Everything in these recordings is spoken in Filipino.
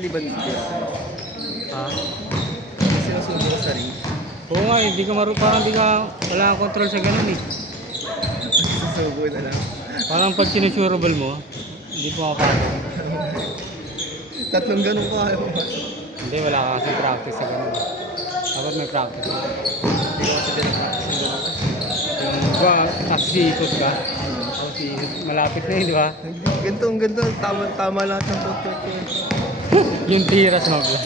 maliban dito. Ha? Sinusubo ko sa ring. Oo nga, hindi ka parang hindi ka, wala kang control sa ganun eh. Susubo na lang. Parang pag sinusurable mo, hindi po makapasok. Tatlong ganun ko ayaw mo. Hindi, wala ka kasi practice sa ganun. Dapat may practice. Hindi ko kasi pinapractice yung ganun. Yung ba, kasi ikot ka. Tapos malapit na yun, di ba? Ganito, tama lahat ng puto. Yung tiras mo ba?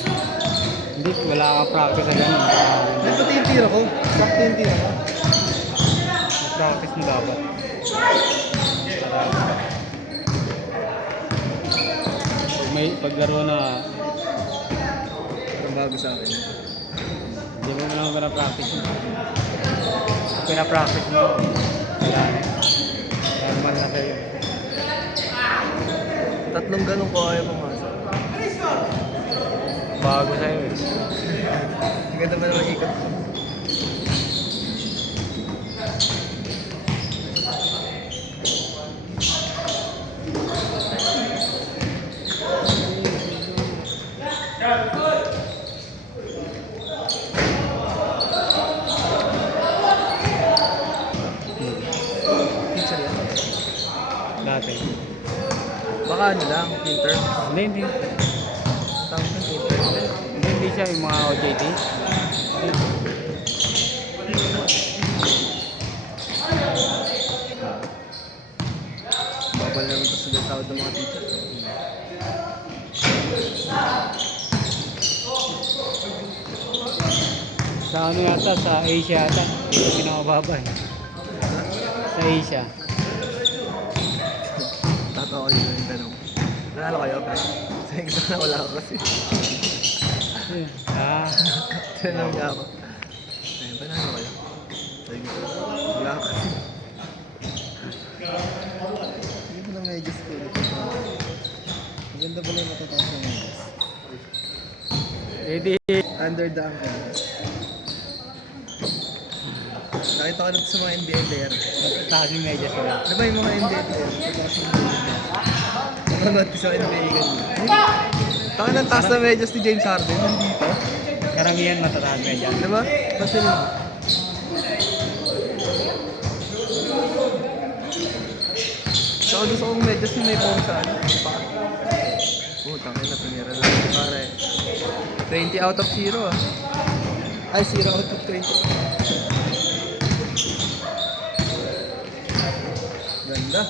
Hindi, wala kang practice sa ganun. Hindi pati yung tira ko. Sakto yung tira ko. May practice mo dapat. May paglaro na, Ang bago sa akin. hindi mo naman pinapractice mo. Pinapractice mo. Wala na. Normal na sa'yo. Tatlong ganun ko ayaw pumasok. Bago sa'yo eh. Ang ganda pa naman ikot ko. Teacher yan. Dati. Baka ano lang, intern. Hindi. Tawag ng intern. Hindi siya yung mga OJT. Babal naman kasi ng tawag ng mga teacher. Sa ano yata, sa Asia yata. Hindi ko pinakababa eh. Sa Asia. Tatawa ko yung tanong. Nanalo kayo, pre? Sa exam na wala ako kasi. Ah, Tinanong niya ako. Ayun, panalo kayo? Sabi ko, wala ako kasi. Hindi ko na medyas ko. Maganda pala yung matataas na medyas. edi. Under the ankle. Nakita ko na sa mga NBA player. Taas yung medyas nila. Di ba yung mga NBA player? Matataas yung medyas. Napanood ko sa NBA ganyan. Taka ng taas na medyas ni James Harden nandito. Karamihan matataas medyas. Di ba? Kasi yun. Saka gusto kong medyas yung may phone sa ano. Tangin na, tumira na natin pare. 20 out of 0 ah. Ay, 0 out of 20. Ganda.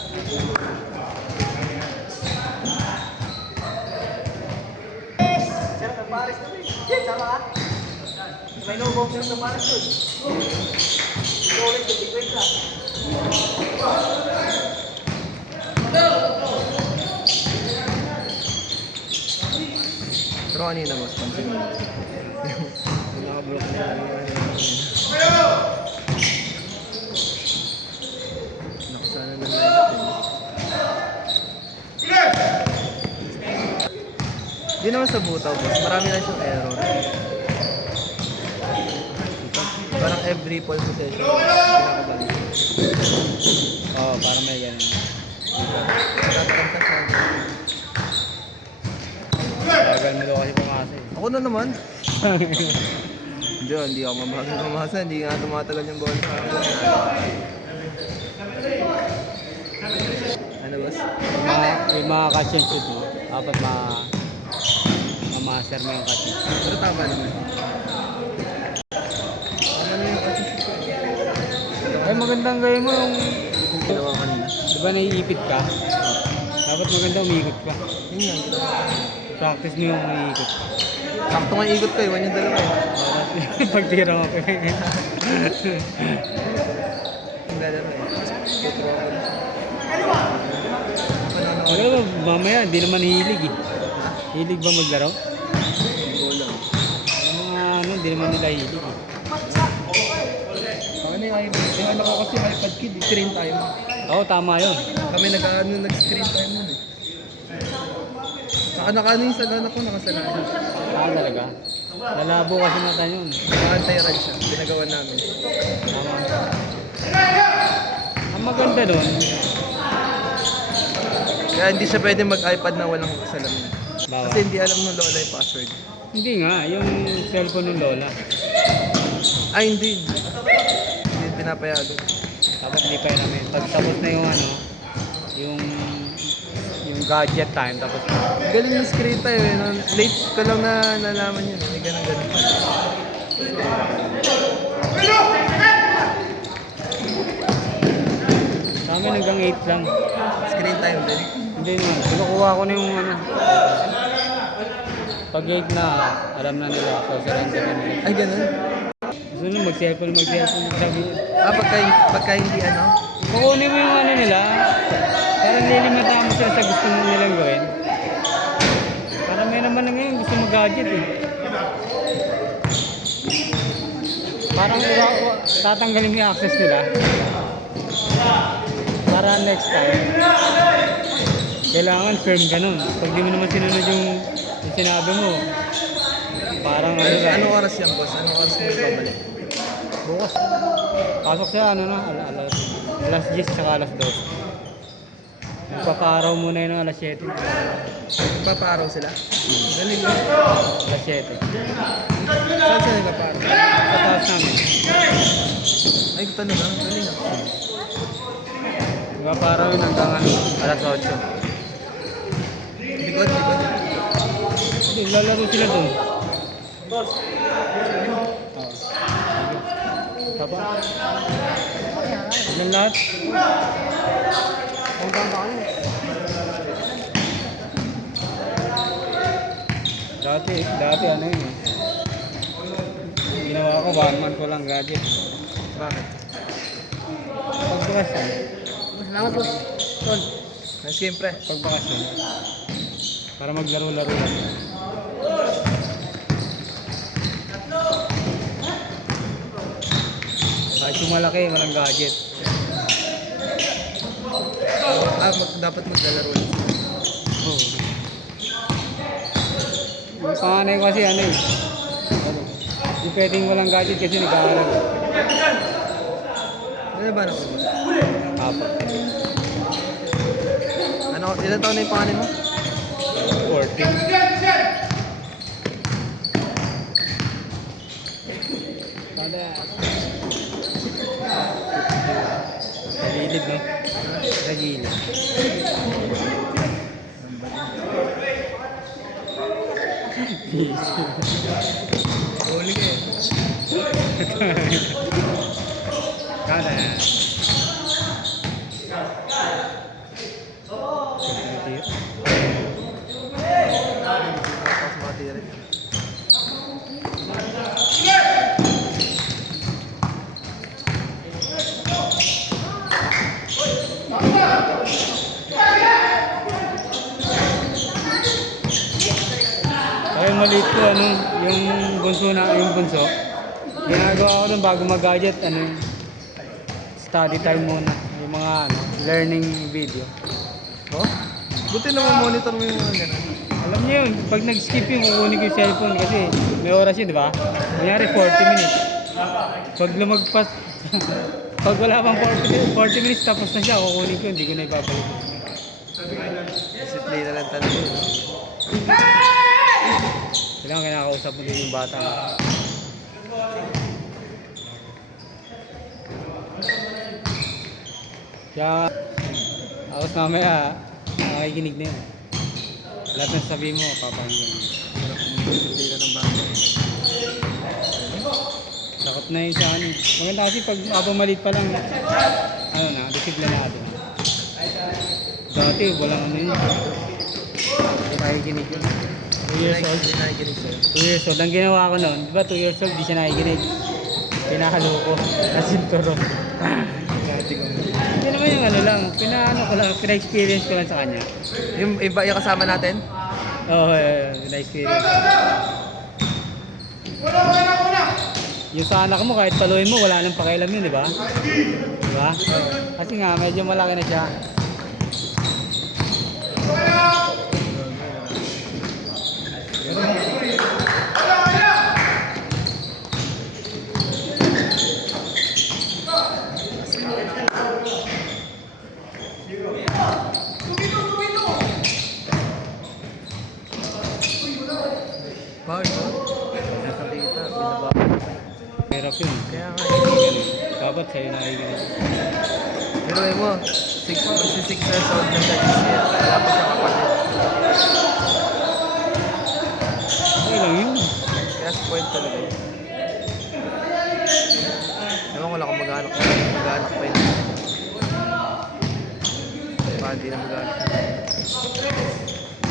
May no-box yung sa Paris doon. Ulit, wait lang. Pero kanina boss, pansin mo. Yung nakablock na yung nakasana ng live Hindi naman sa butaw boss, marami lang siyang error. Parang every pole possession, pinakabalik. Oo, parang may ganun. Tatakan ka siya. Tagal mo daw kasi pumasa eh. Ako na naman. Hindi ako mabagay pumasa. Hindi nga tumatagal yung bola sa akin. Ano boss? Yung mga catch and shoot mo, dapat ma-master mo yung catch and shoot. Pero tama naman. Tama naman yung assist ko. Ay, magandang gawin mo yung, Ginawa kanina. di ba naiipit ka? Dapat maganda umikot ka. Yun yan. Practice mo yung umiikot. Sakto nga ikot ko eh. One yung dalawa eh. Pagtira mo ko eh. Ang gala mo eh. Tutro ako. Ano ba, mamaya, hindi naman hilig eh. Hilig ba maglaro? Go lang. Yung mga ano, hindi naman nila hilig eh. Ano yung iPad? Yung ano ko kasi iPad kid, screen time. Oo, tama yun. Kami nag-screen time nun eh. Saka nakaano yung sagana ko, nakasalana. Ah, talaga. Lalabo kasi mata yun. Naka-anti-rad siya, pinagawa namin. Tama. Ang maganda doon, Kaya hindi siya pwede mag-iPad na walang salamin. Bawal. Kasi hindi alam ng lola yung password. Hindi nga, yung cellphone ng lola. Ay, hindi. Hindi pinapayagan. Tapos hindi pa namin. Pag tapos na yung ano, yung yung gadget time, tapos Galing yung screen time eh. No? Late ko lang na nalaman yun. May ganun. sa amin hanggang 8 lang. Screen time din. Hindi naman, kinukuha ko na yung ano. Pag 8 na, alam na nila, so surrender na nila. Ay, ganun. Gusto nyo mag-cellphone, sabi. Pagka hindi ano? Kukunin mo yung ano nila, parang lilimata mo sila sa gusto mo nilang gawin. Parang may naman na ngayon gusto mag-gadget eh. Parang tatanggalin mo yung access nila. Para next time, kailangan firm ka nun. Pag di mo naman sinunod yung sinabi mo, parang ano lang. Anong oras yan, boss? Anong oras mo babalik? Bukas. Pasok siya, ano na, alas 10 saka alas 12. Magpaparaw muna yun ng alas 7. Paparaw sila? Galing mo. Alas 7. Saan sila nagpaparaw? Sa taas namin. Ay, tanong lang. Galing ah. Magpaparaw yun hanggang ano, alas 8. Likod. Hindi, lalaro sila doon. Oo. Tapa. Ilan lahat? Dati ano yun eh. Ginawa ko, 1 month ko lang gadget. Bakit? Pagbakasyon. Salamat, boss. Tol. Nice game, pre. Pagbakasyon. Para maglaro-laro lang. Kahit yung malaki, walang gadget. Dapat maglalaro lang. Oo. Yung panganay ko kasi ano eh. Hindi pwedeng walang gadget kasi nag-aaral. Ano ba ako, boss? Apat. Ano, ilan taon na yung pangalan mo? 40. Kada. Sa gilid, no? Sa gilid. Huli ka eh. Kada. Tapos bati rin. Kaya maliit ko, ano, yung bunso, ginagawa ko dun bago mag-gadget, ano, study time muna, yung mga, ano, learning video. Oh? Buti naman monitor mo yung mga ganun. Alam niyo yun, pag nag-skip yung kukunin ko yung cellphone kasi may oras yun, di ba? Kunyari 40 minutes. Pag lumagpas, pag wala pang 40 minutes tapos na siya, kukunin ko, hindi ko na ibabalik. Display na lang talaga. Kailangan kinakausap mo din yung bata. Kaya, tapos mamaya, nakikinig na yun. Lahat ng sabihin mo, papakinggan mo. Hirap kung display na ng bata. Sakot na yun sa ano. Maganda kasi pag habang maliit pa lang, ano na, disiplinado. Dati, walang ano yun. Hindi nakikinig yun. 2 years old. Hindi nakikinig sa'yo. 2 years old. Ang ginawa ko noon, di ba 2 years old, di siya nakikinig. Pinahalo ko. Asin turon. Dati ko. Hindi naman yung ano lang, pinaano ko lang, pina-experience ko lang sa kanya. Yung iba yung kasama natin? Oo, pina-experience. Yung sa anak mo, kahit paluin mo, wala nang pakialam yun, di ba? Di ba? Kasi nga, medyo malaki na siya. dapat sa'yo nakikinig. Pero mo, 6 years old na siya this year. Wala pa siya kapatid. Okay lang yun. Kaya spoiled talaga yun. Ewan ko lang kung mag-anak pa yun. Baka hindi na mag-anak.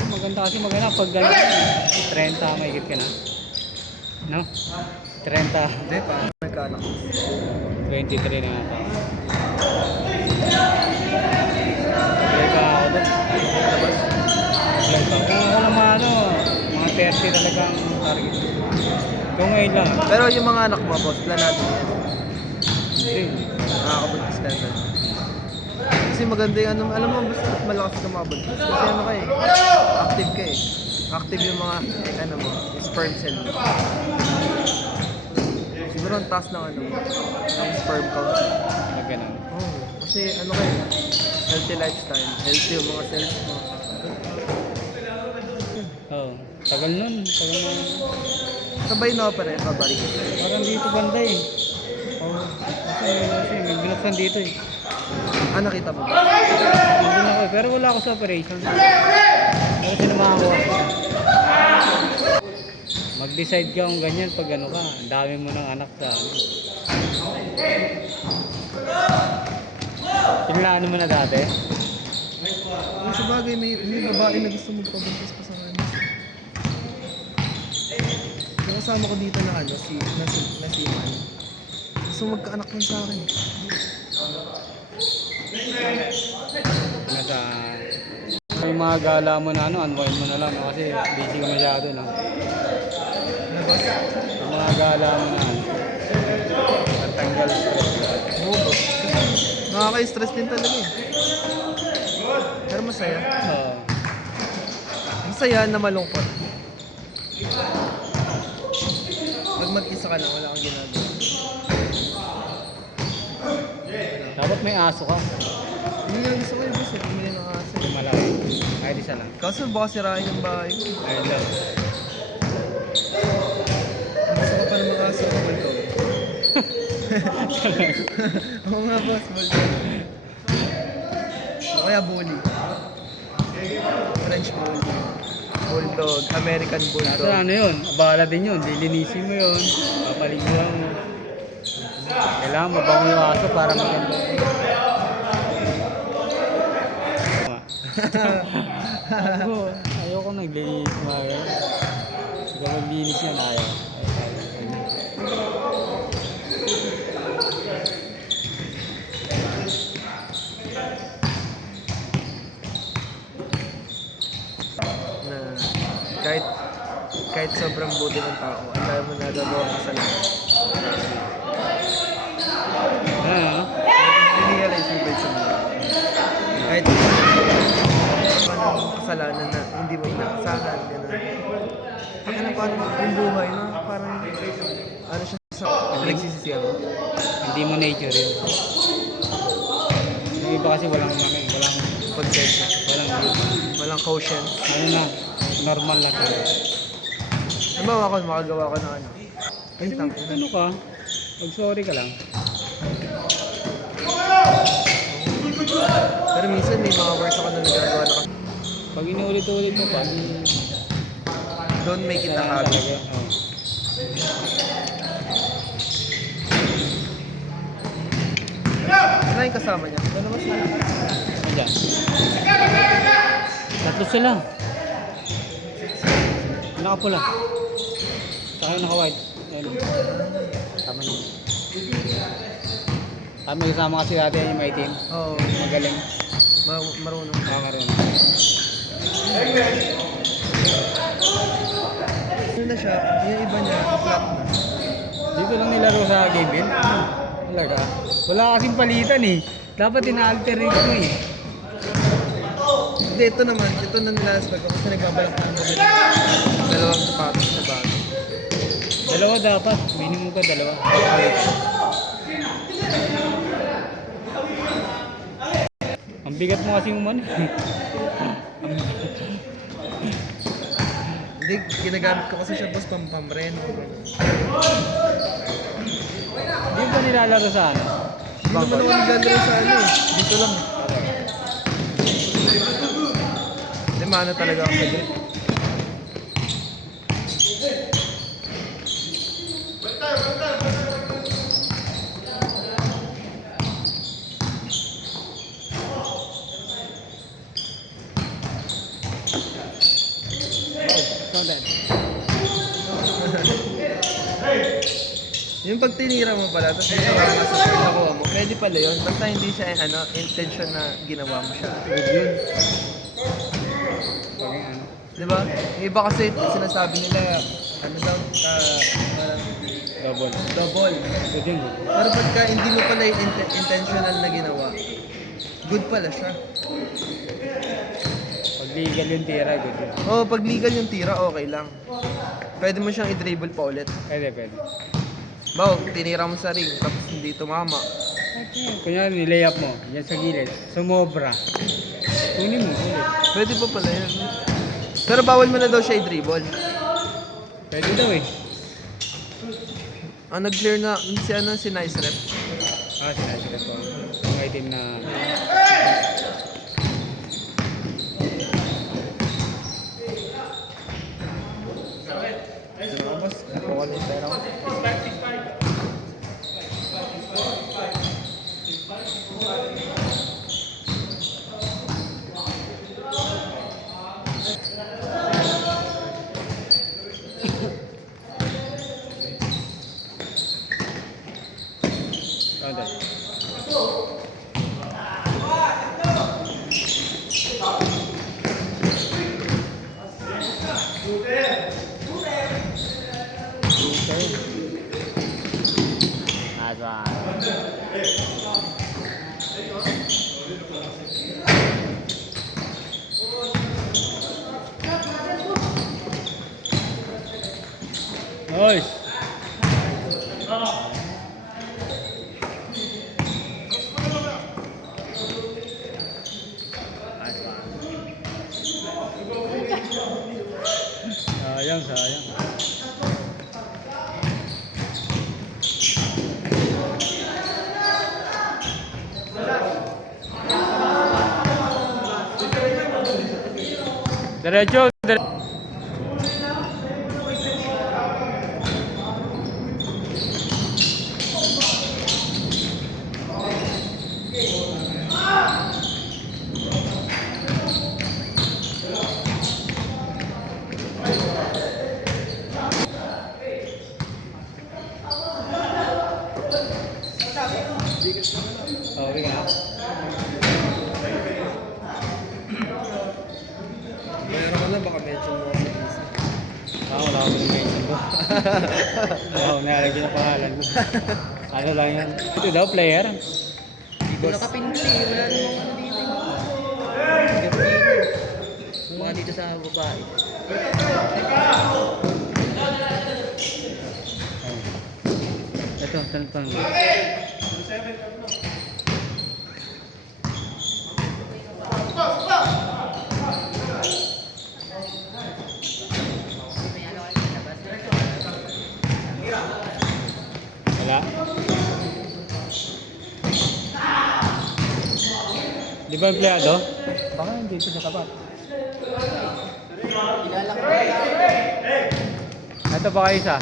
Maganda kasi maganda pag gano'n, 30 may higit ka na. No? 30, Hindi pa. Nagkaanak. 23 na nga pa. Apply pa ako doon. Labas. Apply pa. Kung ako naman ano, mga 30 talagang target. Kung ngayon lang. Pero yung mga anak mo, boss, plan natin yan. Hindi. Nakakabuntis ka na. Kasi maganda yung ano, alam mo, basta malakas ka makabuntis. Kasi ano ka eh, active ka eh. Active yung mga, ano mo, yung sperm cell mo. Siguro ang taas ng ano, ng sperm count. Pag gano'n. Oo, kasi ano ka eh, healthy lifestyle, healthy yung mga cells mo. Oo. Tagal nun. Tagal nun. Sabay na pa rin, kabalik. Parang dito banda eh. Oo. Kasi may binuksan dito eh. Ah, nakita mo ba? Nandun ako eh. Pero wala ako sa operation. Pero sinamahan ko ako. Mag-decide ka kung ganyan pag ano ka. Ang dami mo ng anak sa ano. Pinlaan mo na dati? Yung sa bagay, may babae na gusto magpabuntis pa sa kanya. Yung kasama ko dito na ano, si Man. Gusto magkaanak nun sa akin. Nasa... May mga gala mo na ano, unwind mo na lang. No? Kasi busy ka masyado. No? Ano boss? Yung mga gala mo na ano. Natanggal stress. Oo boss. Nakaka-stress din talaga eh. Pero masaya. Oo. Masaya na malungkot. Pag mag-isa ka lang, wala kang ginagawa. Dapat may aso ka. Hindi nga gusto ko yung boss eh, pumili ng aso. Yung malaki. Kahit isa lang. Kaso baka sirain yung bahay ko. Ayun lang. Gusto ko pa ng mga aso, bulldog. Oo nga boss, bulldog. O kaya bully. French bully. Bulldog, American Kaso bulldog. ano yun? Abala din yun. Lilinisin mo yun. Papaliguan mo. Kailangan mabango yung aso para maganda. Ako, ayoko naglilinis mga Sige maglinis yan, ayaw. Na kahit sobrang buti ng tao, ang dami mo nagagawa sa lahat. Ano? Realize mo ba yung sa mga? Kahit anong kasalanan na hindi mo inaasahan, gano'n. Parang yung buhay, no? Parang ano siya sa pinagsisisihan mo. Hindi mo nature yun. Yung iba kasi walang ano eh, Konsensya. Walang quotient. ano na, normal na siya. Nabawa ko, makagawa ko ng ano. Ay, Kasi tangin na. ano ka, mag-sorry ka lang. Pero minsan may mga words ako na nagagawa na kasi. Pag inuulit-ulit mo pa, Don't make it a habit. Oo. Ano yung kasama niya? Ano ba sila? Ayan. Tatlo sila. Nakapula. Saka yung naka-white. Ayan. Tama niya. Tama yung kasama kasi dati yung maitim. Oo, Magaling. marunong. Marunong. Ano na siya, yung iba niya, flat na. Dito lang nilaro sa Gabriel. Talaga. Wala kasing palitan eh. Dapat ina-alternate mo eh. Hindi, ito na nilaspag ko kasi nagbabalak ko ng bumili. Dalawang sapatos na bago. Dalawa dapat. Minimum ka dalawa. Ang bigat mo kasi umano. Hindi, ginagamit ko kasi siya boss pampamreno. Hindi ba nilalaro sa ano? Ibang naman ako court. naglalaro sa ano eh. Dito lang. Hindi, maano talaga ako sa grip. Yung pag tinira mo pala, tapos yung nakuha mo, pwede pala yun. Basta hindi siya intention na ginawa mo siya. Good yun. Pag ano. Di ba? Yung iba kasi sinasabi nila, ano daw, parang Double. double. Good yun. Pero pagka hindi mo pala yung intentional na ginawa, good pala siya. Pag legal yung tira, good yun. Oo, pag legal yung tira, okay lang. Pwede mo siyang i-dribble pa ulit. Pwede. Bawo, tinira mo sa ring, tapos hindi tumama. Kunyari, nilay-up mo. Yan sa gilid. Sumobra. Kunin mo ulit. Pwede pa pala yun. Pero bawal mo na daw siya i-dribble. Pwede daw eh. Nag-clear na si Nice Rep. Sinasagot ko. Yung item na... Boss, nakuha na yung pera ko. Nice! Sayang. Diretso. Okay nga. Mayroon ka na, baka mention mo kasi easy. Wala akong mention ko. Wala akong nalagyan ang pangalan ko. Ano lang yan? Ito daw, player. Dito nakapinti, wala namang ano dito. Mga dito sa babae. Ito, tanong. Wala. Di ba empleyado? Baka dito sa tapat. Ito pa kayo isa.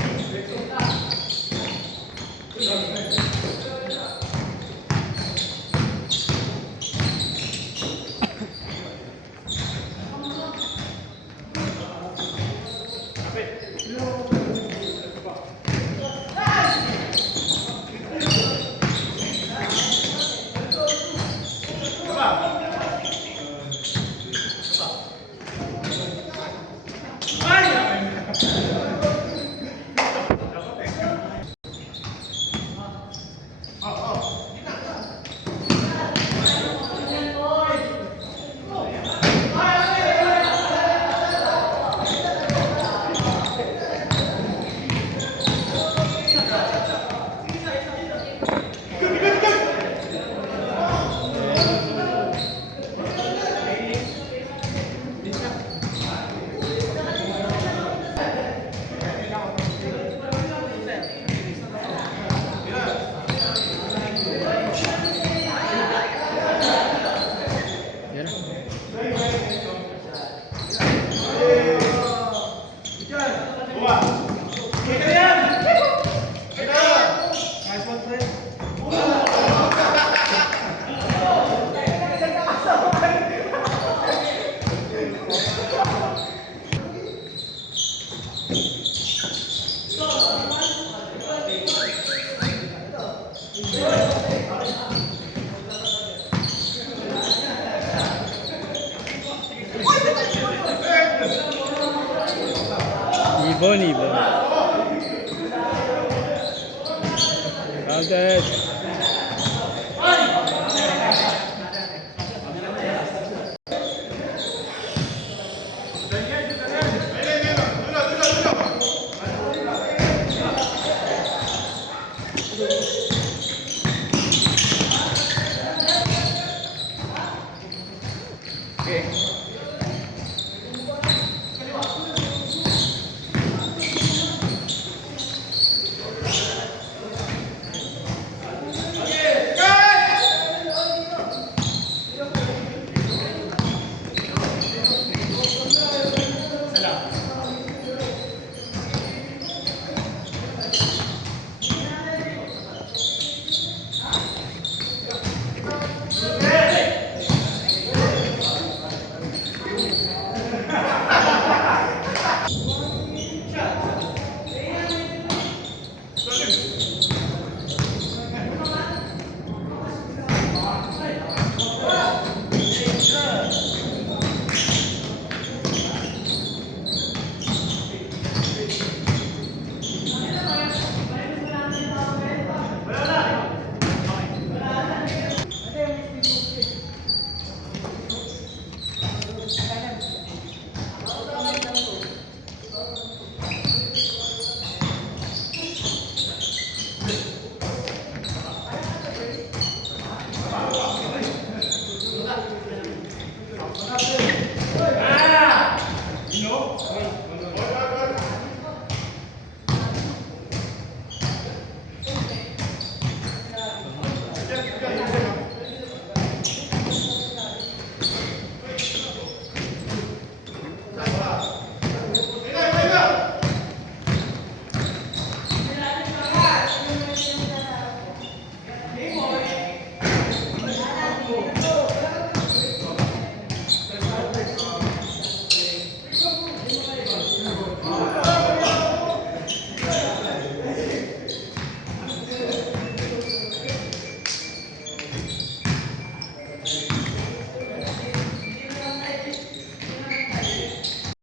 Bonnie. Counted. Okay.